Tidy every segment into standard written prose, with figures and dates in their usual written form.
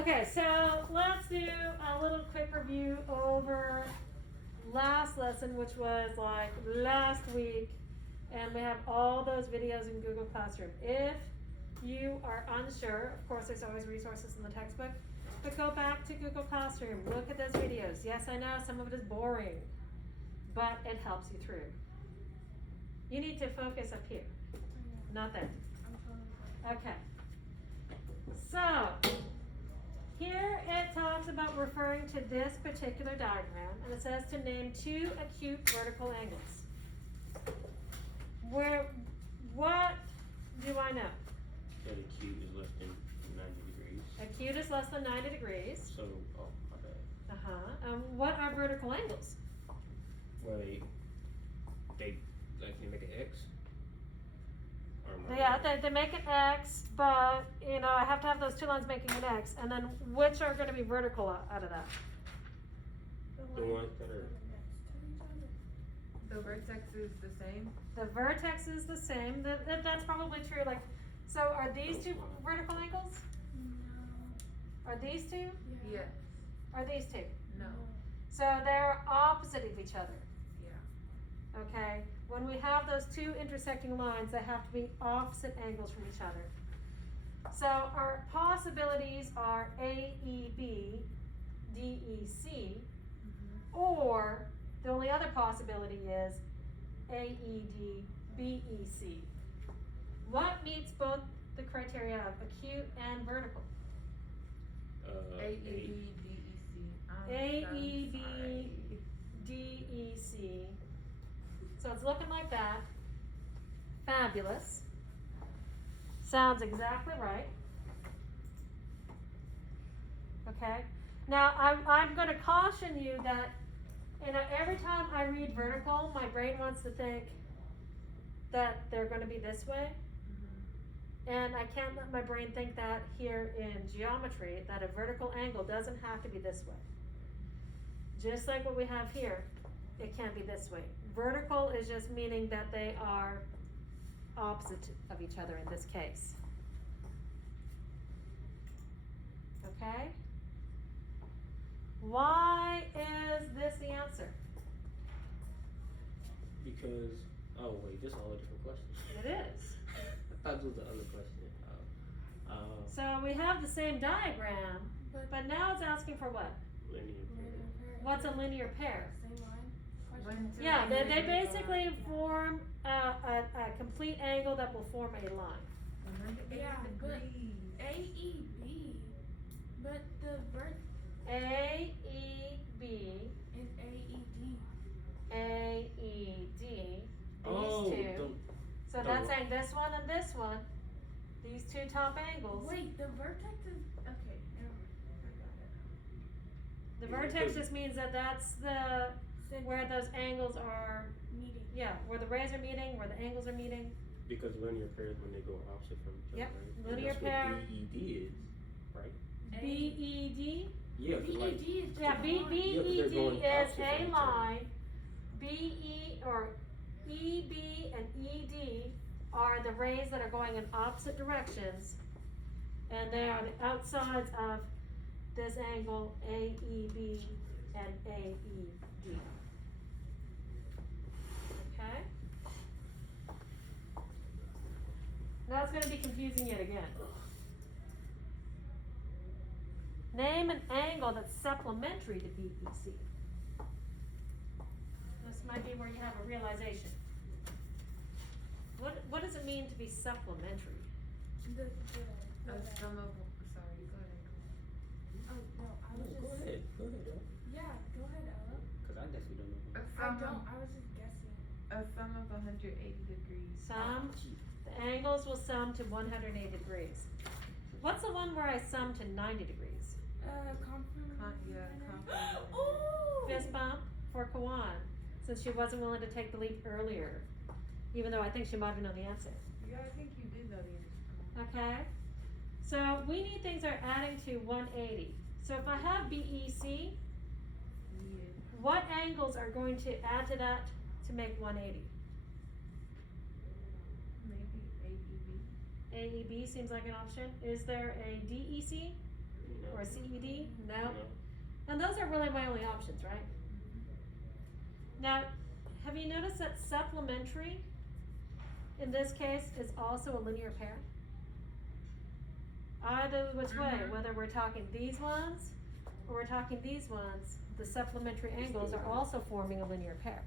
Okay, so let's do a little quick review over last lesson, which was like last week, and we have all those videos in Google Classroom. If you are unsure, of course, there's always resources in the textbook, but go back to Google Classroom, look at those videos. Yes, I know some of it is boring, but it helps you through. You need to focus up here, not there. Okay. So, here it talks about referring to this particular diagram, and it says to name two acute vertical angles. What do I know? That acute is less than 90 degrees. Acute is less than 90 degrees. So, oh, my bad. What are vertical angles? Well, they like, they make an X? Or Yeah, they make an X, but, I have to have those two lines making an X, and then which are gonna be vertical out of that? The ones that are... The vertex is the same? The vertex is the same, that's probably true, like, so are these two vertical angles? No. Are these two? Yeah. Are these two? No. So they're opposite of each other, Yeah. okay? When we have those two intersecting lines, they have to be opposite angles from each other. So our possibilities are AEB, DEC, or the only other possibility is AED, BEC. What meets both the criteria of acute and vertical? AEB, DEC. AEB, DEC. So it's looking like that. Fabulous. Sounds exactly right. Okay. Now I'm going to caution you that every time I read vertical, my brain wants to think that they're going to be this way. And I can't let my brain think that here in geometry, that a vertical angle doesn't have to be this way. Just like what we have here, it can't be this way. Vertical is just meaning that they are opposite of each other in this case. Okay? Why is this the answer? Because... Oh, wait, this is all a different question. It is. I thought it was the other question. So we have the same diagram, but now it's asking for what? Linear pair. What's a linear pair? Same line? One, two, Yeah, they three, basically form a complete angle that will form a line. 180 Yeah, but degrees. AEB, but the vert AEB, is AED. AED, these Oh, two. So that's saying this one and this one, these two top angles. Wait, the vertex is okay. Never mind. The Yeah, vertex because- just means that that's I got it. where those angles are, Meeting. yeah, where the rays are meeting, where the angles are meeting. Because linear pairs when they go opposite from each Yep, other, right? linear And pair. that's what BED is, right? BED. Yeah, 'cause like... BED is Yeah, just BED a line. Yeah, 'cause they're going is opposite from a each other. line. BE or EB and ED are the rays that are going in opposite directions, and they are the outsides of this angle AEB and AED. Okay? Now it's going to be confusing yet again. Name an angle that's supplementary to BEC. This might be where you have a realization. What does it mean to be supplementary? The Some of, sorry, go ahead. oh no, I No, was go just ahead, yeah, go ahead, Ella. Because I definitely don't know. I don't. I was just guessing. A sum of 180 degrees. Sum, the angles will sum to 180 degrees. What's the one where I sum to 90 degrees? Complementary. Oh. Fist bump for Kawan, since she wasn't willing to take the leap earlier, even though I think she might have known the answer. Yeah, I think you did know the answer. Okay? So we need things that are adding to 180. So if I have BEC, Yeah. what angles are going to add to that to make 180? Maybe AEB. AEB seems like an option. Is there a DEC? No. or CED? No. No. And those are really my only options, right? Now, have you noticed that supplementary in this case is also a linear pair? Either which way, Mhm. whether we're talking these ones or we're talking these ones, the supplementary angles are also forming a linear pair.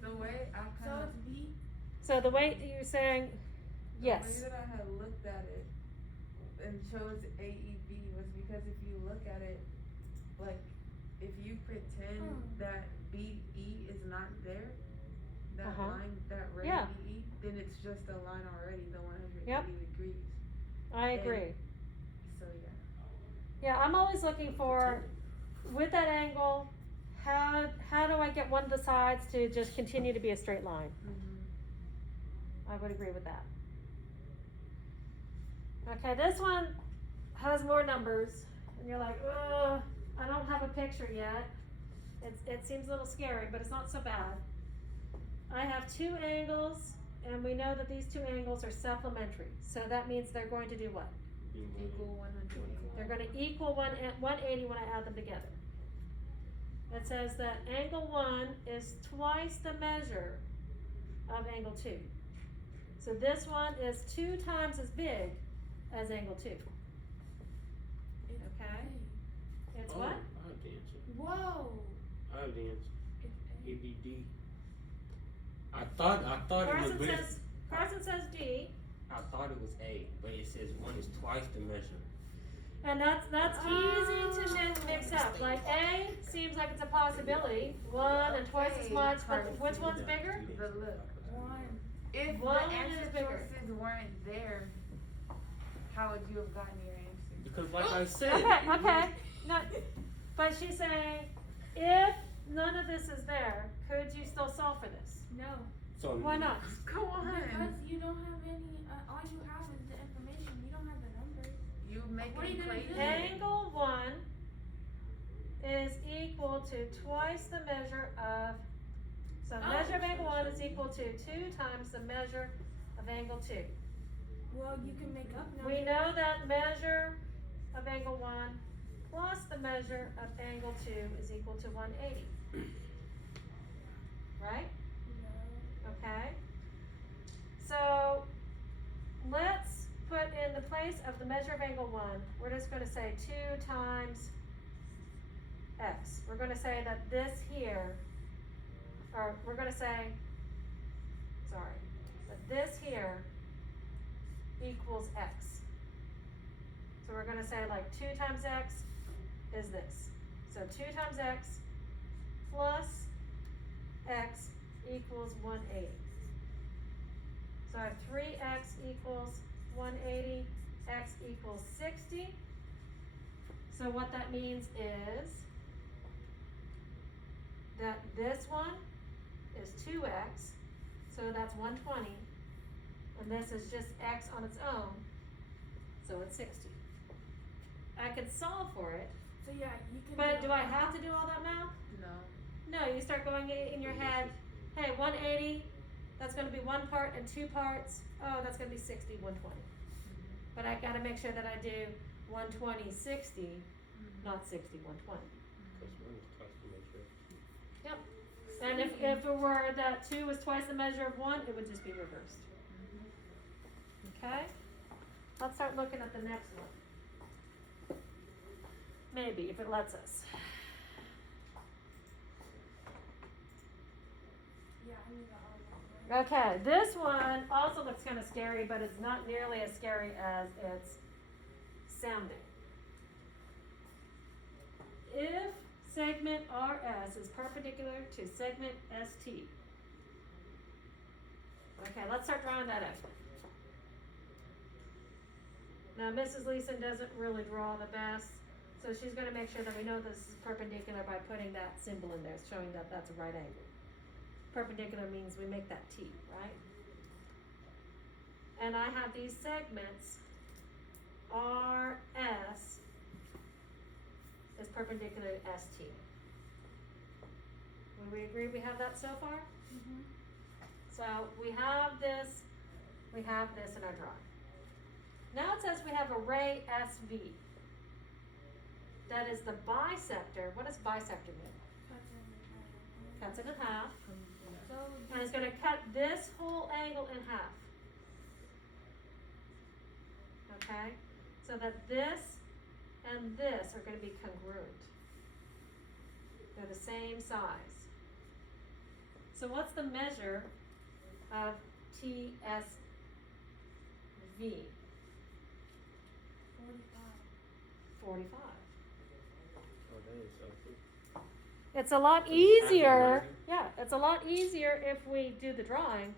The way I So kind of, it's B. So the way that you're saying, the yes. way that I had looked at it and chose AEB was because if you look at it, like, if you pretend that BE is not there, that Uh-huh. line, that red Yeah. BE, then it's just a line already, the 180 Yep. degrees. I agree. So yeah. Yeah, I'm always looking for, with that angle, how do I get one of the sides to just continue to be a straight line? I would agree with that. Okay, this one has more numbers, and you're like, ugh, I don't have a picture yet. It seems a little scary, but it's not so bad. I have two angles, and we know that these two angles are supplementary. So that means they're going to do what? Equal 180. They're going to equal 180 when I add them together. It says that angle 1 is twice the measure of angle 2. So this one is 2 times as big as angle 2. It's Okay. A. It's Oh, what? I have the answer. Whoa. I have the answer. It's A. ABD. I thought it was, Carson says D, I thought it was A, but it says 1 is twice the measure. and that's easy to mix up. Like A seems like it's a possibility, 1 and twice as much, but which one's bigger? But look, One. if One the is answer bigger. choices weren't there, how would you have gotten your answer? Because like I said. Okay. No, but she's saying, if none of this is there, could you still solve for this? No. So Why not? Come on. Because you don't have any. All you have is the information. You don't have the numbers. You make What are an you gonna do? equation. Angle 1 is equal to twice the measure of, so the measure of angle 1 is equal to 2 times the measure of angle 2. Well, you can make up numbers. We know that measure of angle 1 plus the measure of angle 2 is equal to 180. Right? No. Okay? So let's put in the place of the measure of angle 1, we're just going to say 2 times x. We're going to say that this here, or we're going to say, sorry, that this here equals x. So we're going to say like 2 times x is this. So 2 times x plus x equals 180. So I have 3x equals 180, x equals 60. So what that means is that this one is 2x, so that's 120, and this is just x on its own, so it's 60. I could solve for it, So yeah, you can. but do I have to do all that math? No. No, you start going in your head, hey, 180, that's gonna be 1 part and 2 parts, oh, that's gonna be 60, 120. But I gotta make sure that I do 120, 60, not 60, 120. Because 1 is twice the measure. Yep. And if it were that 2 was twice the measure of 1, it would just be reversed. Okay? Let's start looking at the next one. Maybe, if it lets us. Yeah, I need the all. Okay, this one also looks kind of scary, but it's not nearly as scary as it's sounding. If segment RS is perpendicular to segment ST. Okay, let's start drawing that out. Now, Mrs. Leeson doesn't really draw the best, so she's going to make sure that we know this is perpendicular by putting that symbol in there, showing that that's a right angle. Perpendicular means we make that T, right? And I have these segments, RS is perpendicular to ST. Would we agree we have that so far? Mm-hmm. So we have this in our drawing. Now it says we have a ray SV. that is the bisector. What does bisector mean? Cuts it in half. So And it's gonna cut this whole angle in half. Okay? So that this and this are gonna be congruent. They're the same size. So what's the measure of TSV? 45. Oh, that is so cool. It's a lot easier. Yeah, it's a lot easier if we do the drawing.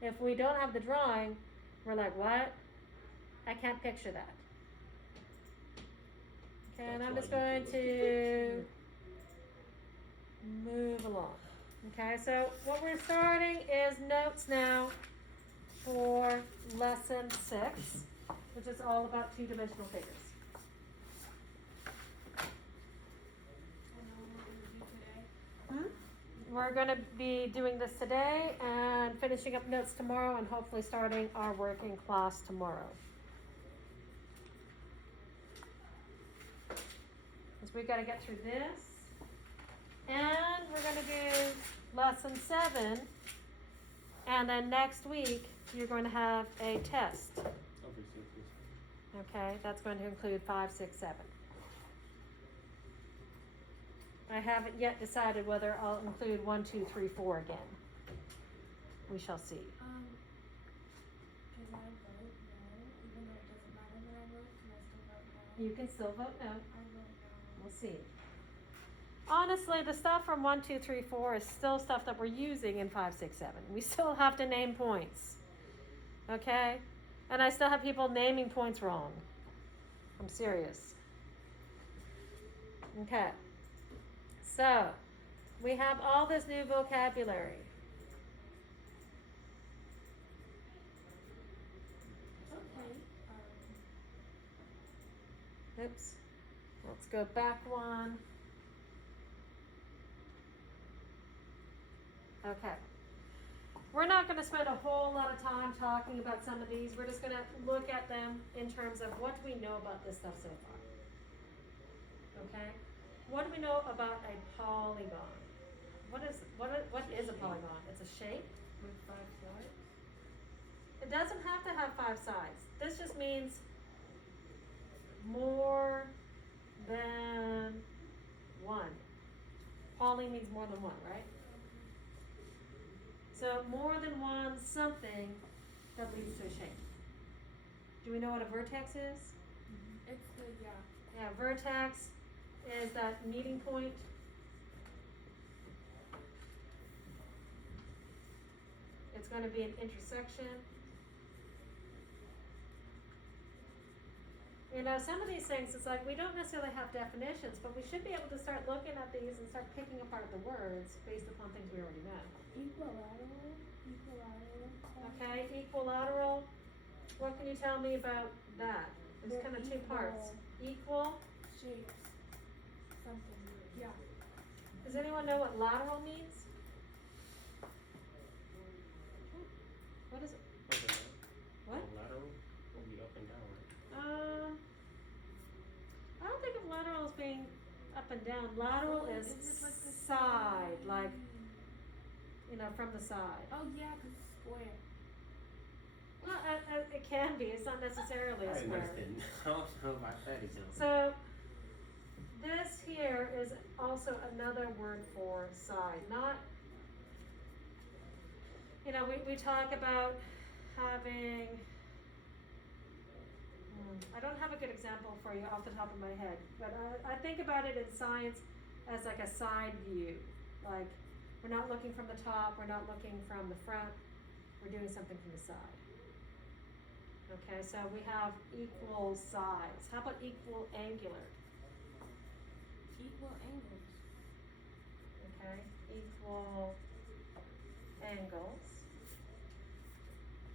If we don't have the drawing, we're like, what? I can't picture that. Okay, and That's I'm why just you going do to move along. Okay, so what we're starting is notes now for lesson 6, which is all about two-dimensional figures. We're going to be doing this today and finishing up notes tomorrow and hopefully starting our working class tomorrow. Because we've got to get through this. And we're going to do lesson 7. And then next week, you're going to have a test. Okay, that's going to include 5, 6, 7. I haven't yet decided whether I'll include 1, 2, 3, 4 again. We shall see. Can I vote no, even though it doesn't matter when I vote? Can I still vote no? You can still vote no. I vote no. We'll see. Honestly, the stuff from 1, 2, 3, 4 is still stuff that we're using in 5, 6, 7. We still have to name points. Okay? And I still have people naming points wrong. I'm serious. Okay. So, we have all this new vocabulary. Okay. Oops. Let's go back one. Okay. We're not going to spend a whole lot of time talking about some of these. We're just going to look at them in terms of what do we know about this stuff so far. Okay? What do we know about a polygon? What is a polygon? It's a shape With 5 sides? It doesn't have to have 5 sides. This just means more than one. Poly means more than one, right? So more than one something that leads to a shape. Do we know what a vertex is? It's the, yeah. Yeah, vertex is that meeting point. It's going to be an intersection. You know, some of these things, it's like we don't necessarily have definitions, but we should be able to start looking at these and start picking apart the words based upon things we already know. Equilateral. Okay, equilateral. What can you tell me about that? There's They're kind of two parts. equal. Equal. Shapes. Something. Yeah. Does anyone know what lateral means? What is it? What? Lateral will be up and down, right? I don't think of lateral as being up and down. Lateral is it like the side, like, you know, from the side. Oh yeah, 'cause it's square. Well, it can be. It's not necessarily a I square. understand. I don't know about that example. So, this here is also another word for side. Not, you know, we talk about having, I don't have a good example for you off the top of my head, but I think about it in science as like a side view. Like, we're not looking from the top, we're not looking from the front, we're doing something from the side. Okay, so we have equal sides. How about equal angular? Equal angles. Okay, equal angles.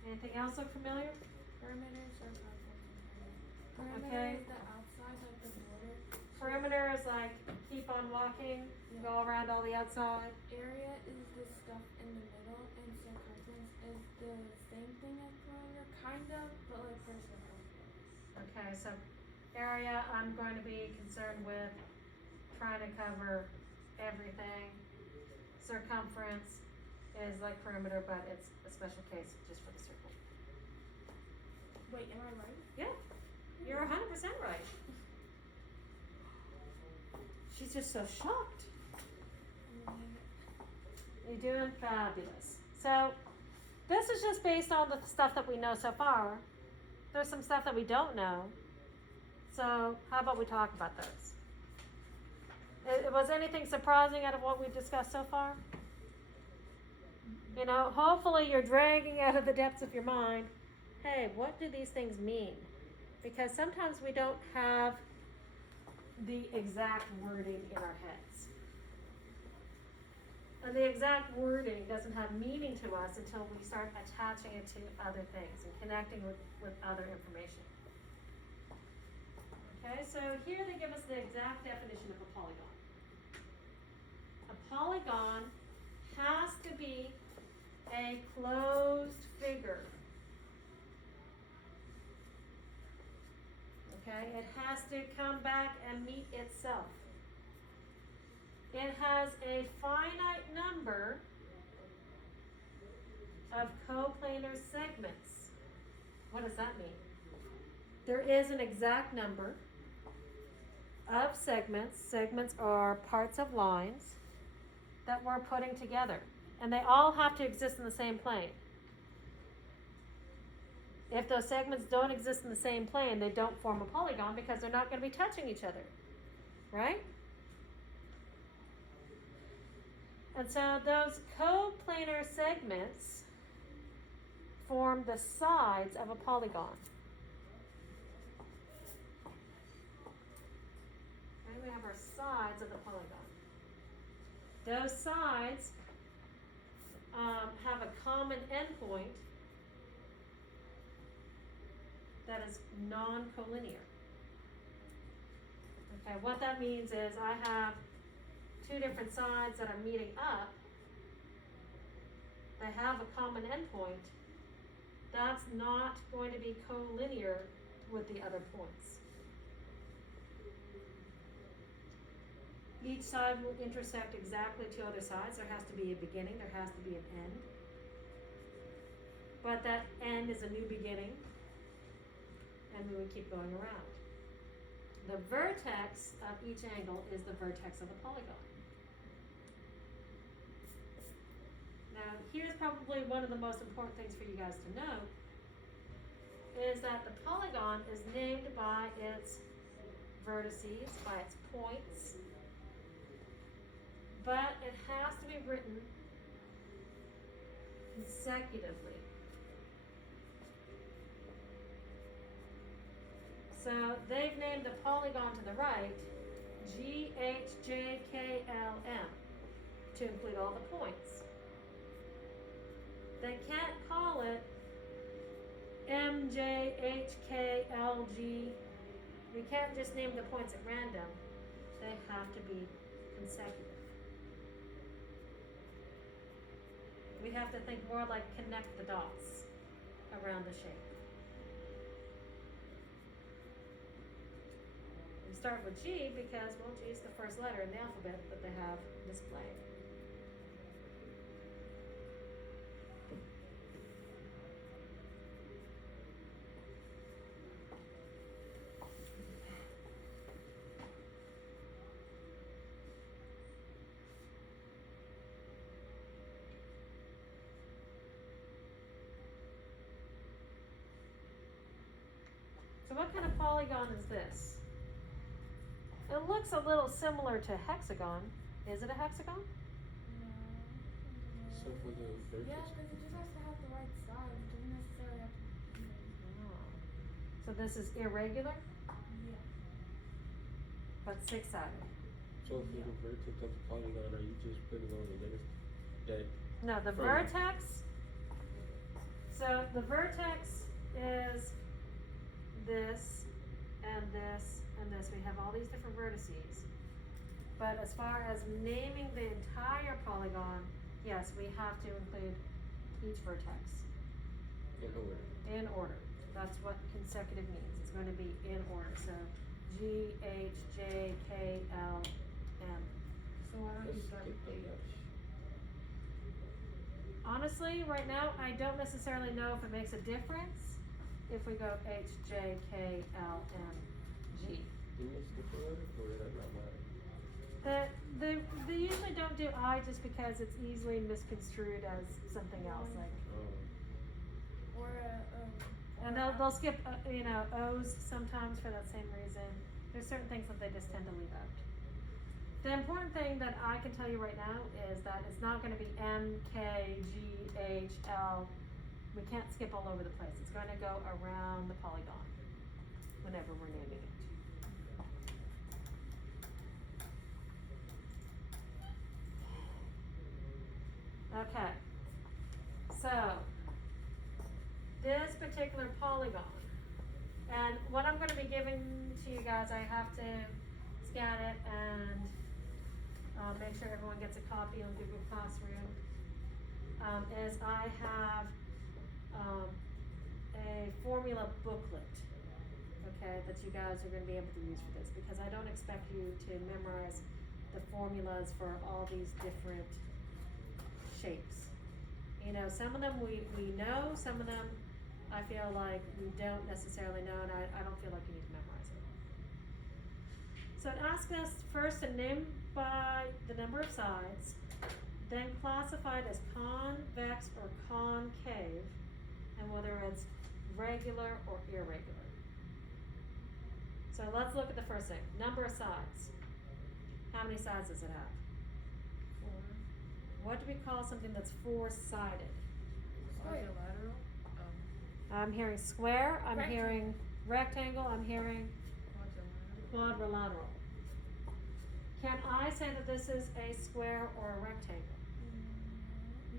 Anything else look familiar? Perimeter, circumference, and perimeter. Okay. Perimeter is the outside, like the border. Perimeter is like keep on walking, go around all the outside. Area is the stuff in the middle, and circumference is the same thing as perimeter, kind of, but like for a circle. Okay, so area, I'm going to be concerned with trying to cover everything. Circumference is like perimeter, but it's a special case just for the circle. Wait, am I right? Yeah, you're 100% right. She's just so shocked. You're doing fabulous. So, this is just based on the stuff that we know so far. There's some stuff that we don't know. So, how about we talk about those? Was anything surprising out of what we've discussed so far? You know, hopefully you're dragging out of the depths of your mind, hey, what do these things mean? Because sometimes we don't have the exact wording in our heads. And the exact wording doesn't have meaning to us until we start attaching it to other things and connecting with other information. Okay, so here they give us the exact definition of a polygon. A polygon has to be a closed figure. Okay, it has to come back and meet itself. It has a finite number of coplanar segments. What does that mean? There is an exact number of segments. Segments are parts of lines that we're putting together. And they all have to exist in the same plane. If those segments don't exist in the same plane, they don't form a polygon because they're not going to be touching each other. Right? And so those coplanar segments form the sides of a polygon. Okay, we have our sides of the polygon. Those sides have a common endpoint that is non-collinear. Okay, what that means is I have two different sides that are meeting up. They have a common endpoint. That's not going to be collinear with the other points. Each side will intersect exactly two other sides. There has to be a beginning, there has to be an end. But that end is a new beginning, and we would keep going around. The vertex of each angle is the vertex of the polygon. Now, here's probably one of the most important things for you guys to know, is that the polygon is named by its vertices, by its points, but it has to be written consecutively. So they've named the polygon to the right GHJKLM to include all the points. They can't call it MJHKLG. We can't just name the points at random. They have to be consecutive. We have to think more like connect the dots around the shape. We start with G because, well, G is the first letter in the alphabet that they have displayed. So what kind of polygon is this? It looks a little similar to hexagon. Is it a hexagon? No. So for the Yeah, vertex, because it just has to have the right side. It doesn't necessarily have to be. So this is irregular, Yeah. but six-sided. so for the vertex of the polygon, are you just putting on the limits that No, the From- vertex. So the vertex is this and this and this. We have all these different vertices. But as far as naming the entire polygon, yes, we have to include each vertex in order? in order. That's what consecutive means. It's going to be in order. So G, H, J, K, L, M. So why don't you Let's start skip with the H? dash. Honestly, right now, I don't necessarily know if it makes a difference if we go H, J, K, L, M, G. Didn't they skip a letter, or did that not matter? They usually don't do I just because it's easily misconstrued as something else, like, Oh, Or and they'll skip, O's sometimes for that same reason. There's certain things that they just tend to leave out. The important thing that I can tell you right now is that it's not gonna be M, K, G, H, L. We can't skip all over the place. It's gonna go around the polygon whenever we're naming it. Okay, so this particular polygon, and what I'm gonna be giving to you guys, I have to scan it and make sure everyone gets a copy on Google Classroom, is I have a formula booklet, okay, that you guys are gonna be able to use for this, because I don't expect you to memorize the formulas for all these different shapes. Some of them we know, some of them I feel like we don't necessarily know, and I don't feel like you need to memorize it. So it asks us first to name by the number of sides, then classify it as convex or concave, and whether it's regular or irregular. So let's look at the first thing, number of sides. How many sides does it have? 4. What do we call something that's four-sided? Quadrilateral? I'm hearing square, I'm Rectangle. hearing rectangle, I'm hearing Quadrilateral. quadrilateral. Can I say that this is a square or a rectangle?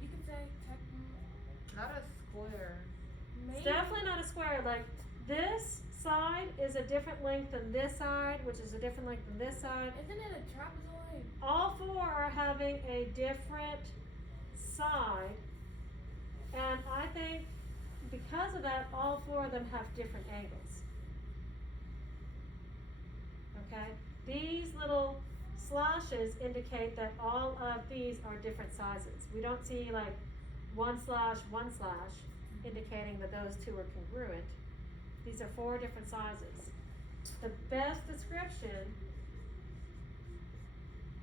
you can say technically. Not a square. Maybe. It's definitely not a square, like this side is a different length than this side, which is a different length than this side. Isn't it a trapezoid? All four are having a different side, and I think because of that, all four of them have different angles. Okay? These little slashes indicate that all of these are different sizes. We don't see like 1 slash, 1 slash, indicating that those two are congruent. These are 4 different sizes. The best description,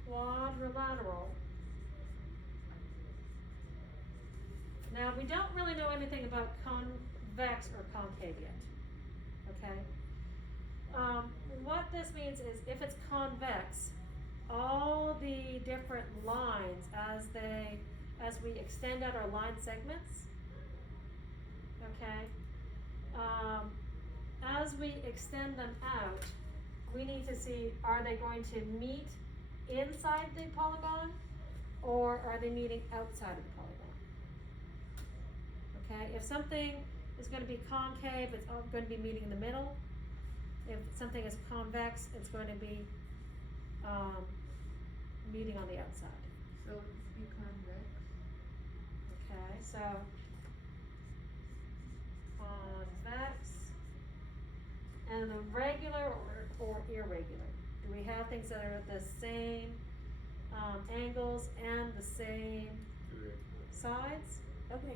quadrilateral. Now, we don't really know anything about convex or concave yet, okay? What this means is if it's convex, all the different lines as we extend out our line segments, okay? As we extend them out, we need to see, are they going to meet inside the polygon, or are they meeting outside of the polygon? Okay, if something is going to be concave, it's going to be meeting in the middle. If something is convex, it's going to be meeting on the outside. So it's be convex. Okay, so convex, and the regular or irregular. Do we have things that are the same angles and the same irregular. sides? Okay.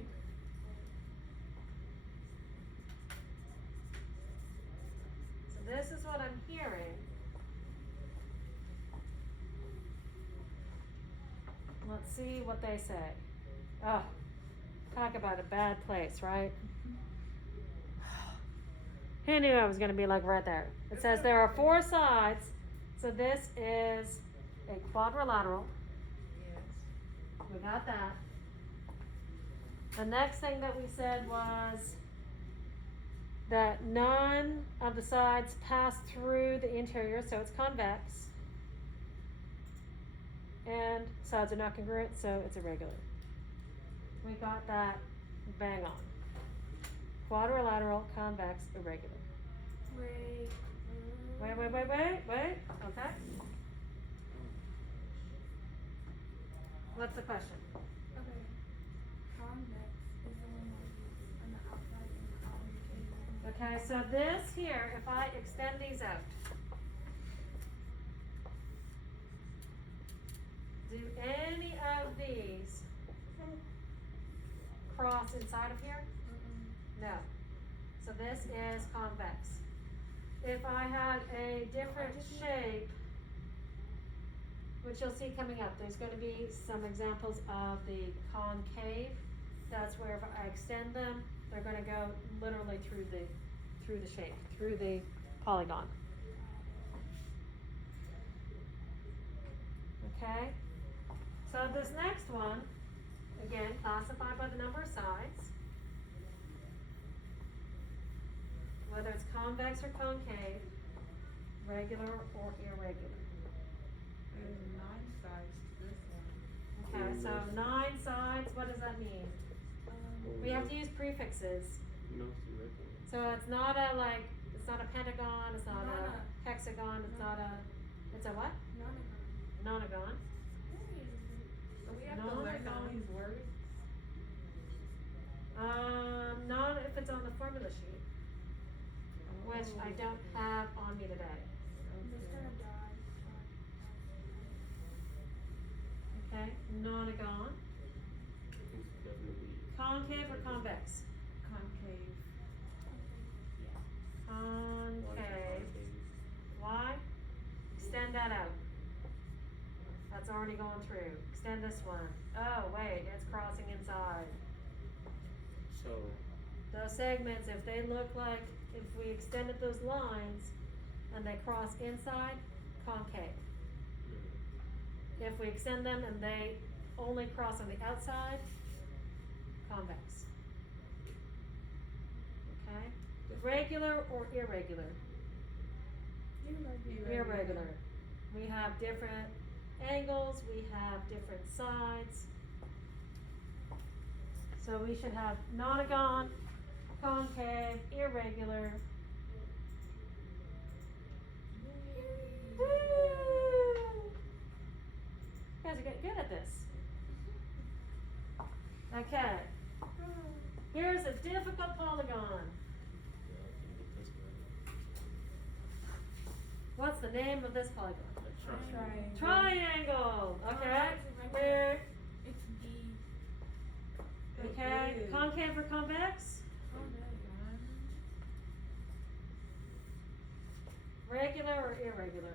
So this is what I'm hearing. Let's see what they say. Oh, talk about a bad place, right? Who knew I was going to be like right there? It says there are 4 sides, so this is a quadrilateral. Yes. We got that. The next thing that we said was that none of the sides pass through the interior, so it's convex. And sides are not congruent, so it's irregular. We got that bang on. Quadrilateral, convex, irregular. Wait. Wait. Okay. What's the question? Okay. Convex is the one on the outside and out on the cable. The Okay, so this here, if I extend these out, do any of these cross inside of here? No. So this is convex. If I had a different shape, which you'll see coming up, there's gonna be some examples of the concave. That's where if I extend them, they're gonna go literally through the shape, through the polygon. Okay? So this next one, again, classified by the number of sides. Whether it's convex or concave, regular or irregular. There's 9 sides to this one. Okay, so 9 sides, what does that mean? We have to use prefixes. No, it's irregular. So it's not a it's not a pentagon, it's not a hexagon, it's not a, it's a what? Nonagon. So we have to learn all these words. Not if it's on the formula sheet, which I don't have on me today. Okay, nonagon. It's definitely. Concave or convex? Concave. Concave. Why? Extend that out. That's already going through. Extend this one. Oh, wait, it's crossing inside. So, Those segments, if they look like, if we extended those lines and they cross inside, concave. If we extend them and they only cross on the outside, convex. Okay? Regular or irregular? Irregular. We have different angles, we have different sides. So we should have nonagon, concave, irregular. Woo! You guys are getting good at this. Okay. Here's a difficult polygon. yeah, I can get this right. What's the name of this polygon? A triangle. Triangle. Okay. Where? It's D. Okay. Concave or convex? Regular or irregular?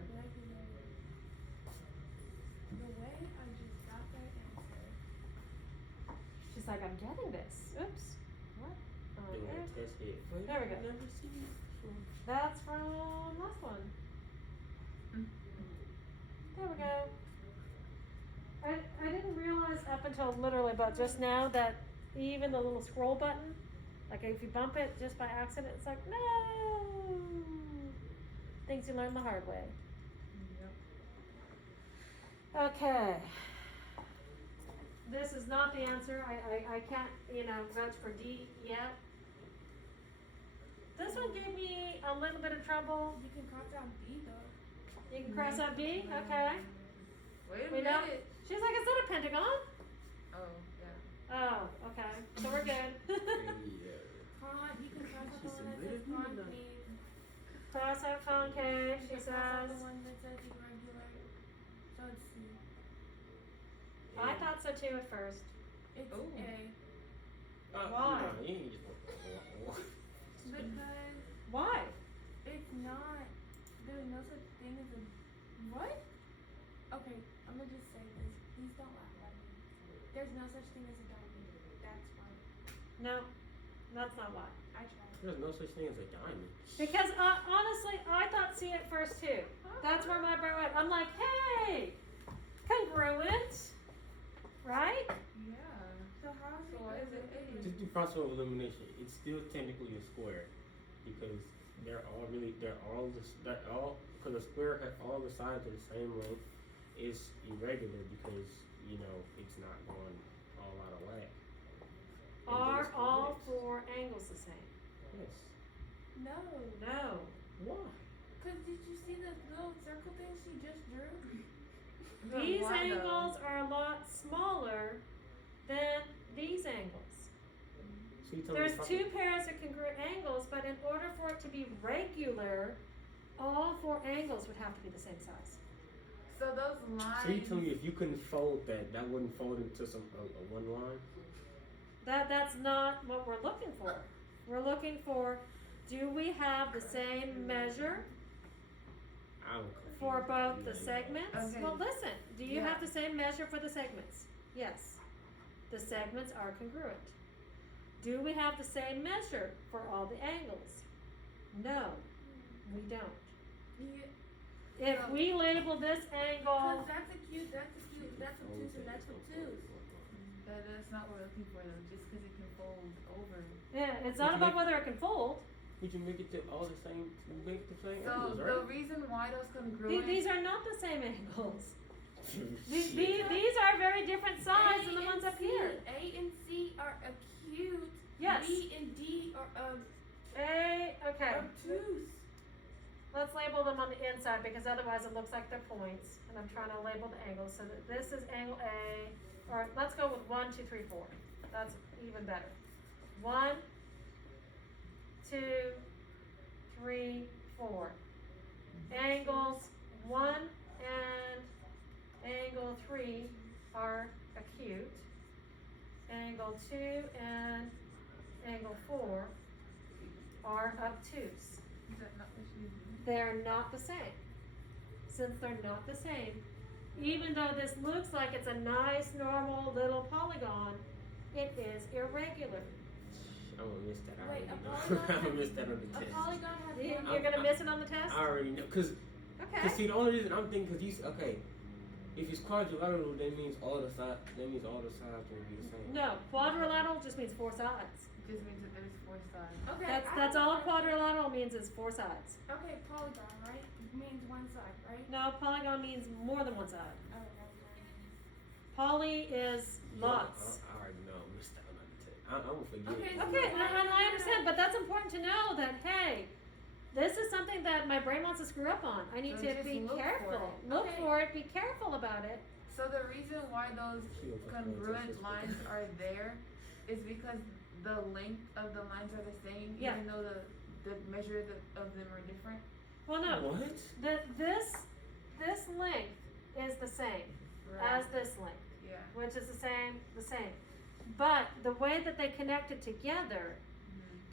The way I just got that answer. She's like, I'm getting this. Oops. What? Doing Okay. a test hit. There we go. Never seen it before. That's from last one. There we go. I didn't realize up until literally about just now that even the little scroll button, like if you bump it just by accident, it's like, no! Things you learn the hard way. Okay. This is not the answer. I can't, vouch for D yet. This one gave me a little bit of trouble. You can cross out B though. You can cross out B? Okay. Wait a We know. minute. She's like, is that a pentagon? Oh, yeah. Oh, okay. So we're good. Yeah. You can cross out the She one that said, says "Wait a minute." concave. Cross out concave, You she can cross out says. the one that says irregular. So it's C. I thought so too at first. It's Ooh. A. Why? No, you ain't just Because Why? it's not, there's no such thing as a, what? Okay, I'm gonna just say this. Please don't laugh at me. There's no such thing as a diamond. That's why. No, that's not why. I tried. There's no such thing as a diamond. Because honestly, I thought C at first too. That's where my brain went. I'm like, hey, congruent, right? Yeah. So how is So why is it A? Just do process of elimination. It's still technically a square because because a square has all the sides are the same length. It's irregular because it's not going all out of whack. And then Are it's all convex. 4 angles the same? Yes. No. No. Why? Cause did you see the little circle thing she just drew? These Why though? angles are a lot smaller than these angles. So you telling me There's if I two pairs of congruent angles, but in order for it to be regular, all four angles would have to be the same size. So those lines. So you telling me if you couldn't fold that wouldn't fold into a one line? That's not what we're looking for. We're looking for, do we have the same measure I'm for confused. both the Yeah. segments? Okay. Well, listen, do you Yeah. have the same measure for the segments? Yes. The segments are congruent. Do we have the same measure for all the angles? No, we don't. Yeah, If we label this angle, cause that's obtuse, and that's obtuse. That's not what we're looking for though. Just because it can fold over. yeah, it's not about whether it can fold. Would you make it to all the same? Make the same So angles, the right? reason why those congruent. These are not the same angles. These Shit. are very different sides than the ones up here. A and C are acute. Yes. B and D are Okay. obtuse. Let's label them on the inside because otherwise it looks like they're points. And I'm trying to label the angles so that this is angle A. Or let's go with 1, 2, 3, 4. That's even better. 1, 2, 3, 4. Angles 1 and angle 3 are acute. Angle 2 and angle 4 are obtuse. Is that not what she did? They're not the same. Since they're not the same, even though this looks like it's a nice, normal little polygon, it is irregular. I'm gonna miss that. I Wait, already a know. polygon I'm gonna miss that on the A test. polygon has one. You're gonna miss it on the test? I already know, cause Okay. see the only reason I'm thinking, cause okay, if it's quadrilateral, that means all the sides will be the same. No, quadrilateral just means 4 sides. Just means that there's 4 sides. Okay. That's all quadrilateral means is 4 sides. Okay, polygon, right? Means one side, right? No, polygon means more than 1 side. Oh, never mind. Poly is lots. I already know. I missed that on the test. I'm gonna forget. Okay, Okay, and I understand, but that's important to know that, hey, this is something that my brain wants to screw up on. I need So to just be look for careful. it. Look Okay. for it, be careful about it. So the reason why those congruent lines are there is because the length of the lines are the same, Yeah. even though the measure of them are different. Well, no, What? this length is the same as this length, Yeah. which is the same. But the way that they connected together,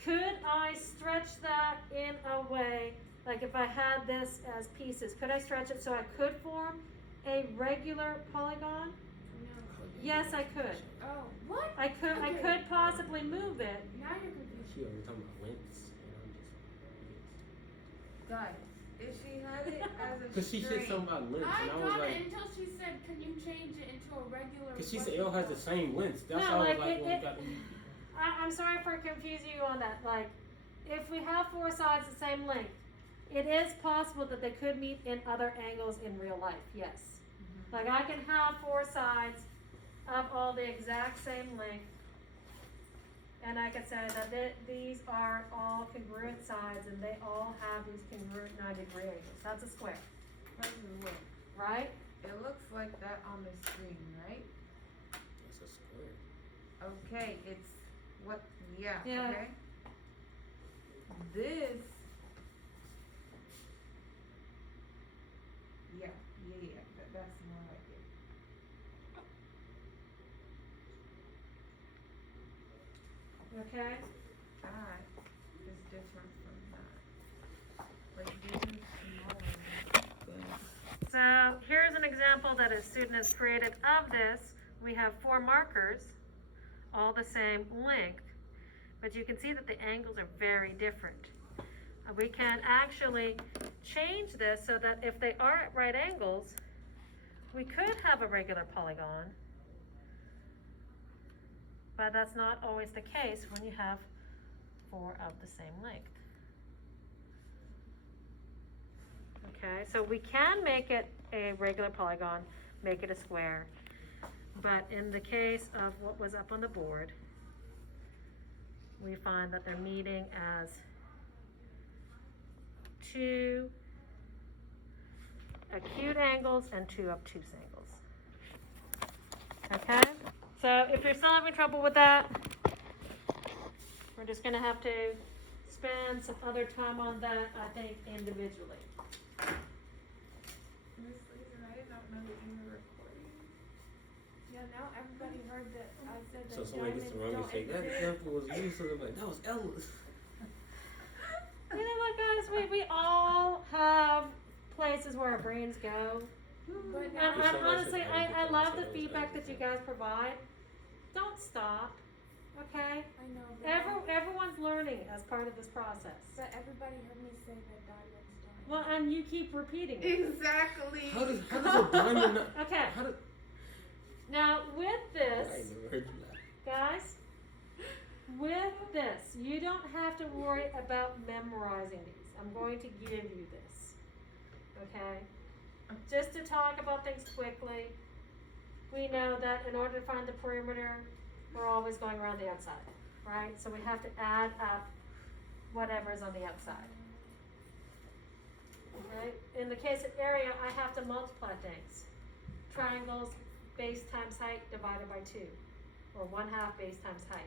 could I stretch that in a way, like if I had this as pieces, could I stretch it so I could form a regular polygon? No. Yes, I could. Oh, what? I Okay. could possibly move it. Now you're confused. She already talking about lengths, and I'm just. Guys, if she had it as a Cause she said string, something about lengths, I and I was got like, it until she said, "Can you change it into a regular?" cause she what's said it L has the called?" same lengths. That's No, how I was like, like, well, it- you got. I'm sorry for confusing you on that. Like, if we have 4 sides the same length, it is possible that they could meet in other angles in real life. Yes. Like I can have 4 sides of all the exact same length, and I could say that these are all congruent sides, and they all have these congruent 90-degree angles. That's a square, How does it look? right? It looks like that on the screen, right? It's a square. Okay, it's what? Yeah. Yeah. Okay. This. Yeah. That's more like it. Okay. That is different from that. Like this is smaller. So here's an example that a student has created of this. We have 4 markers, all the same length, but you can see that the angles are very different. We can actually change this so that if they are at right angles, we could have a regular polygon, but that's not always the case when you have 4 of the same length. Okay, so we can make it a regular polygon, make it a square, but in the case of what was up on the board, we find that they're meeting as 2 acute angles and 2 obtuse angles. Okay, so if you're still having trouble with that, We're just gonna have to spend some other time on that, I think, individually. Miss Lisa, I did not know that you were recording. Yeah, now everybody heard that I said that So somebody gets to run me diamonds say don't that exist. example was you, so they're like, that was Ella's. You know what, guys? We all have places where our brains go. But And, now, If and somebody honestly, said I everything, love say the that was feedback that you everything. guys provide. Don't stop, okay? I know, but, Everyone's learning as part of this process. but everybody heard me say that diamonds don't Well, exist. and you keep repeating it. Exactly. How does a diamond not? Okay, How does? now with I this, ain't never heard you laugh. guys, with this, you don't have to worry about memorizing these. I'm going to give you this, okay? Just to talk about things quickly, we know that in order to find the perimeter, we're always going around the outside, right? So we have to add up whatever's on the outside. Okay? In the case of area, I have to multiply things. Triangles, base times height divided by 2, or 1/2 base times height.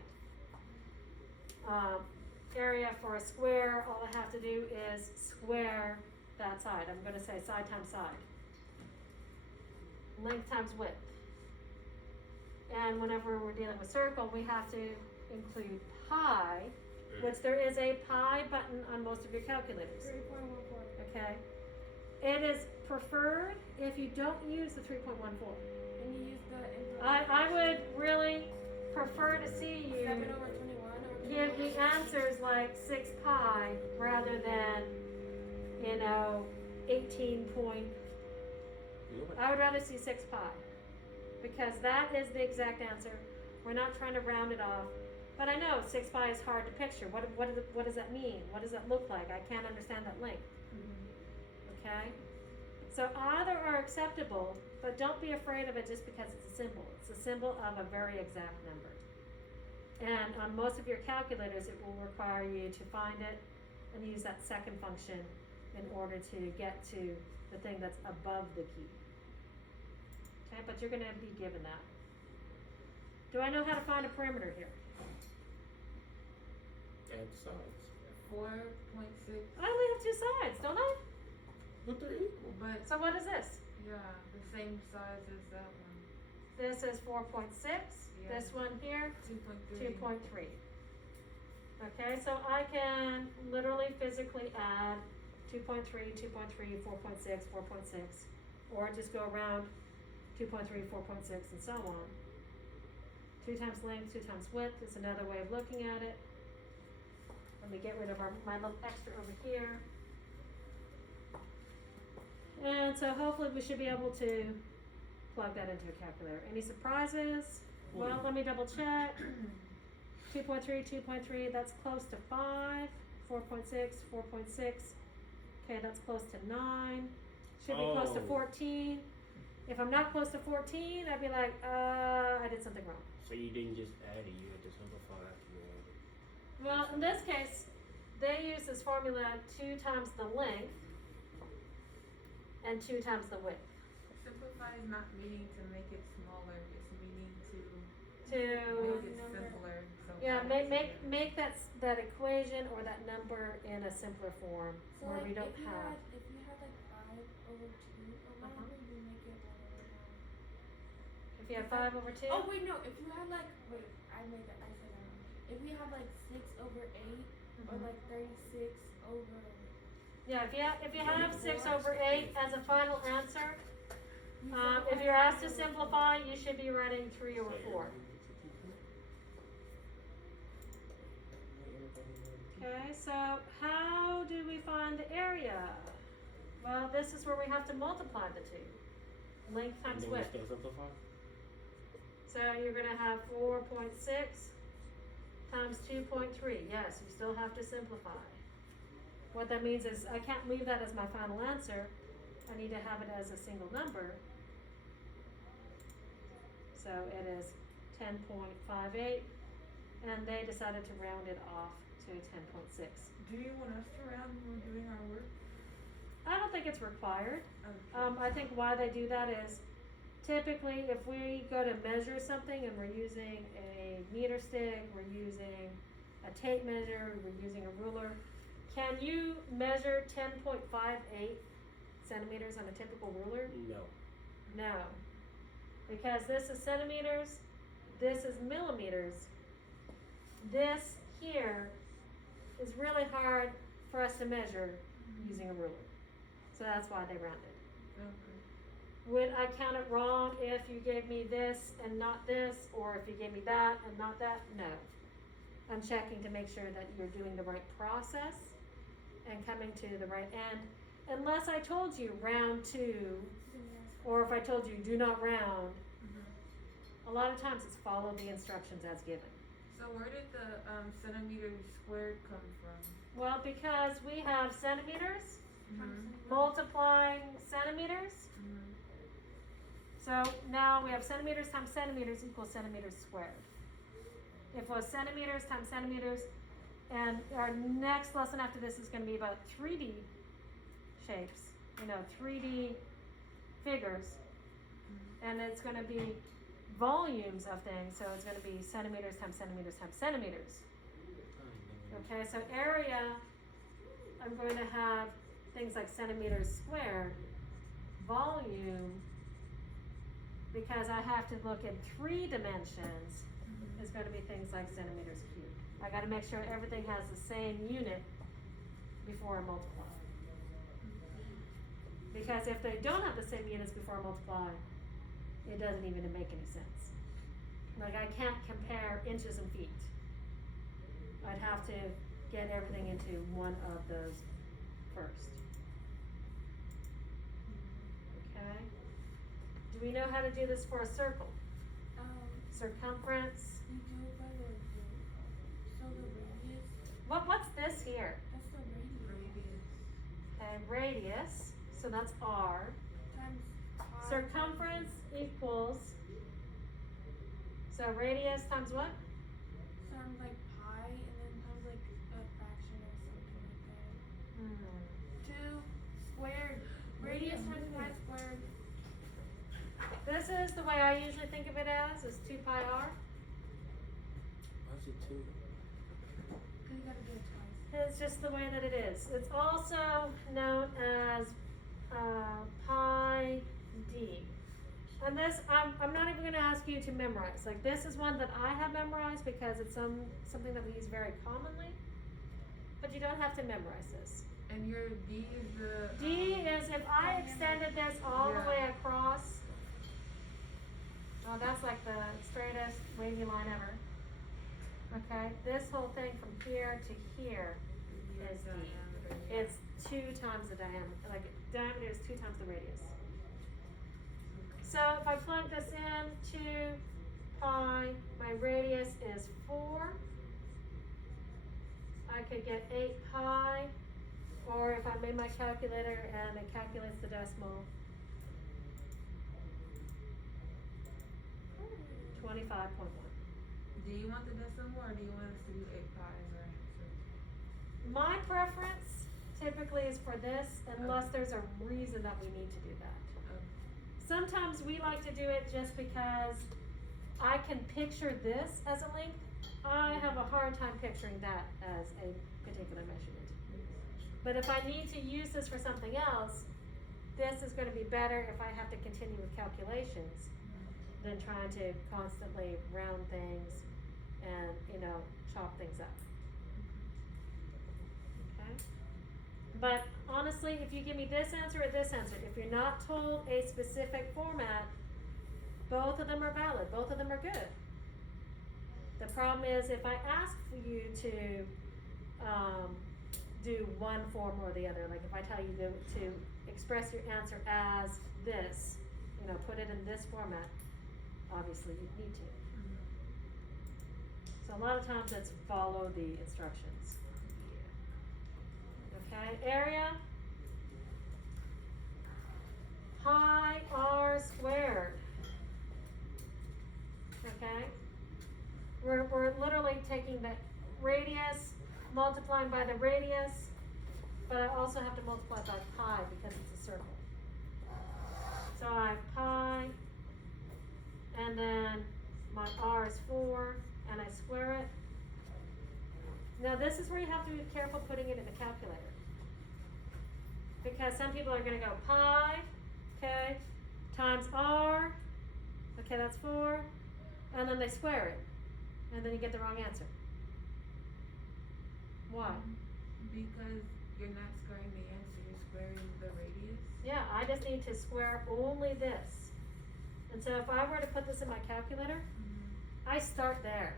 Area for a square, all I have to do is square that side. I'm gonna say side times side. Length times width. And whenever we're dealing with circle, we have to include pi, which there is a pi button on most of your calculators, 3.14. okay? It is preferred if you don't use the 3.14. And you use the I would really prefer to see you 7/21 or give me answers like 6 pi rather than, 18 point. You know what? I would rather see 6 pi because that is the exact answer. We're not trying to round it off. But I know 6 pi is hard to picture. What does that mean? What does that look like? I can't understand that length. Okay? So either are acceptable, but don't be afraid of it just because it's a symbol. It's a symbol of a very exact number. And on most of your calculators, it will require you to find it and use that second function in order to get to the thing that's above the key. Okay, but you're gonna be given that. Do I know how to find a perimeter here? Add the sides. 4.6. I only have 2 sides, don't I? But they're equal. But So what is this? yeah, the same size as that one. This is 4.6, Yeah. this one here, 2.3. 2.3. Okay, so I can literally physically add 2.3, 2.3, 4.6, 4.6, or just go around 2.3, 4.6, and so on. 2 times length, 2 times width is another way of looking at it. Let me get rid of my little extra over here. And so hopefully we should be able to plug that into a calculator. Any surprises? Well, let me double check. 2.3, 2.3, that's close to 5. 4.6, 4.6. Okay, that's close to 9. Should be close to Oh. 14. If I'm not close to 14, I'd be like, I did something wrong. So you didn't just add it, you had to simplify after you added it. Well, in this case, they use this formula 2 times the length and 2 times the width. Simplify is not meaning to make it smaller. It's meaning to To make it number. simpler. So yeah, that make that equation or that number in a simpler form So where like we don't if you have. had like 5/2 or whatever, you make it 1/9. If you have 5/2. Oh wait, no. If you had like I said that wrong. If you have like 6/8 or Mhm. like 36 over. Yeah, if you have 6/8 as a final answer, You if you're asked to simplify, you should be writing 3 over 4. Okay, so how do we find the area? Well, this is where we have to multiply the two. Length And times then we width. still simplify? So you're gonna have 4.6 times 2.3. Yes, you still have to simplify. What that means is I can't leave that as my final answer. I need to have it as a single number. So it is 10.58, and they decided to round it off to 10.6. Do you want us to round when we're doing our work? I don't think it's required. Okay. I think why they do that is typically if we go to measure something and we're using a meter stick, we're using a tape measure, we're using a ruler. Can you measure 10.58 centimeters on a typical ruler? No. No. Because this is centimeters, this is millimeters. This here is really hard for us to measure using a ruler. So that's why they rounded. Okay. Would I count it wrong if you gave me this and not this, or if you gave me that and not that? No. I'm checking to make sure that you're doing the right process and coming to the right end. Unless I told you round to, or if I told you do not round, a lot of times it's follow the instructions as given. So where did the centimeter squared come from? Well, because we have centimeters Mhm. multiplying centimeters. Mhm. So now we have centimeters times centimeters equals centimeters squared. If it was centimeters times centimeters, and our next lesson after this is going to be about 3D shapes, 3D figures, and it's going to be volumes of things, so it's going to be centimeters times centimeters times centimeters. Okay, so area, I'm going to have things like centimeters squared. Volume, because I have to look in 3 dimensions, is going to be things like centimeters cubed. I got to make sure everything has the same unit before I multiply. Because if they don't have the same units before I multiply, it doesn't even make any sense. Like I can't compare inches and feet. I'd have to get everything into one of those first. Okay? Do we know how to do this for a circle? Circumference. You do it by so the radius, What's this here? that's the radius. Radius. Okay, radius. So that's R. Times pi. Circumference equals. So radius times what? Sounds like pi, and then times like a fraction or something like that. 2 squared. Radius times pi squared. This is the way I usually think of it as, is 2 pi r. Why is it 2? Cause you gotta do it twice. It's just the way that it is. It's also known as pi d. And this, I'm not even going to ask you to memorize. Like this is one that I have memorized because it's something that we use very commonly. But you don't have to memorize this. And your D is the D is if I extended this all the way across. Oh, that's like the straightest wavy line ever. Okay, this whole thing from here to here is D. It's 2 times the diameter. Like diameter is 2 times the radius. So if I plug this in 2 pi, my radius is 4. I could get 8 pi, or if I made my calculator and it calculates the decimal, 25.1. Do you want the decimal or do you want us to do 8 pi as our answer? My preference typically is for this, unless there's a reason that we need to do that. Sometimes we like to do it just because I can picture this as a length. I have a hard time picturing that as a particular measurement. But if I need to use this for something else, this is going to be better if I have to continue with calculations than trying to constantly round things and, chop things up. Okay? But honestly, if you give me this answer or this answer, if you're not told a specific format, both of them are valid, both of them are good. The problem is if I ask for you to do one form or the other, like if I tell you to express your answer as this, put it in this format, obviously you need to. So a lot of times it's follow the instructions. Okay, area, pi r squared. Okay, we're literally taking the radius, multiplying by the radius, but I also have to multiply by pi because it's a circle. So I have pi, and then my r is 4, and I square it. this is where you have to be careful putting it in the calculator. Because some people are gonna go pi, okay, times r, okay, that's 4, and then they square it, and then you get the wrong answer. Why? Because you're not squaring the answer, you're squaring the radius. Yeah, I just need to square only this. And so if I were to put this in my calculator, I start there.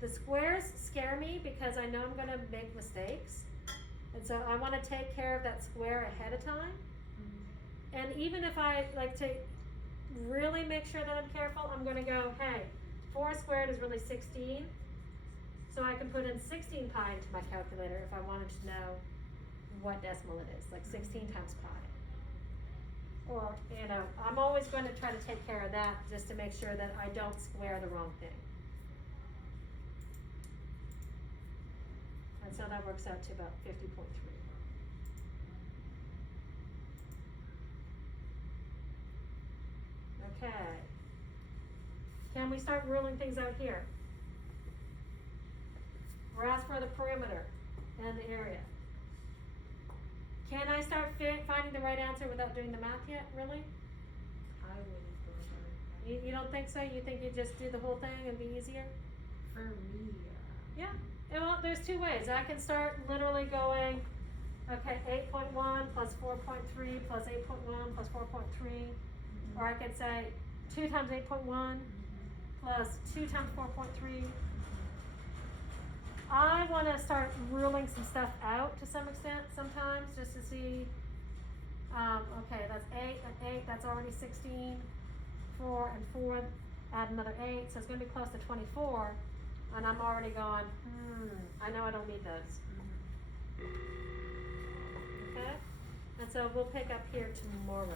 The squares scare me because I know I'm gonna make mistakes. And so I wanna take care of that square ahead of time. And even if I like to really make sure that I'm careful, I'm gonna go, hey, 4 squared is really 16. So I can put in 16 pi into my calculator if I wanted to know what decimal it is, like 16 times pi. Or, you know, I'm always going to try to take care of that just to make sure that I don't square the wrong thing. And so that works out to about 50.3. Okay. Can we start ruling things out here? We're asked for the perimeter and the area. Can I start finding the right answer without doing the math yet, really? I wouldn't go there. You don't think so? You think you just do the whole thing and be easier? For me, Yeah. Well, there's 2 ways. I can start literally going, okay, 8.1 plus 4.3 plus 8.1 plus 4.3. Or I could say 2 times 8.1 plus 2 times 4.3. I want to start ruling some stuff out to some extent sometimes just to see, okay, that's 8 and 8, that's already 16. 4 and 4, add another 8, so it's going to be close to 24. And I'm already going, I know I don't need those. Okay? And so we'll pick up here tomorrow.